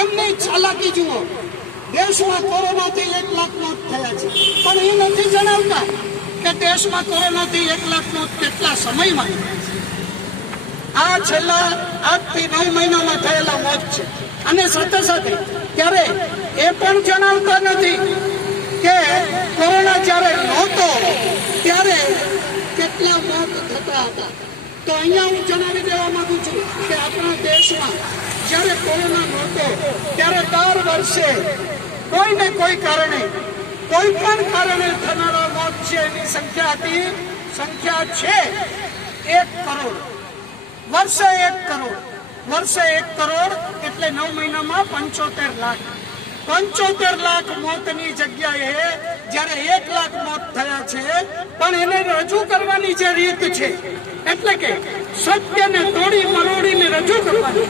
એમની ચાલાકી જુઓ. દેશમાં કોરોનાથી 1 લાખ મોત થયા છે, પણ એ નથી જણાવતા કે દેશમાં કોરોનાથી 1 લાખ મોત કેટલા સમયમાં. આ છેલ્લા 8 થી 9 મહિનામાં થયેલા મોત છે. અને સાથે સાથે ત્યારે એ પણ જણાવતા નથી કે કોરોના જ્યારે નહોતો ત્યારે કેટલા મોત થતા હતા. તો અહીંયા હું જણાવી દેવા માંગુ છું કે આપણા દેશમાં જ્યારે કોરોના નહોતો ત્યારે દર વર્ષે કોઈ ને કોઈ કારણે, કોઈ પણ કારણે થનારા મોત છે એની સંખ્યા છે 1 કરોડ. વર્ષે 1 કરોડ, વર્ષે 1 કરોડ એટલે 9 મહિનામાં 75 લાખ. 75 લાખ મોતની જગ્યાએ જ્યારે 1 લાખ મોત થયા છે, પણ એને રજૂ કરવાની જે રીત છે, એટલે કે સત્યને તોડી મરોડીને રજૂ કરવાની,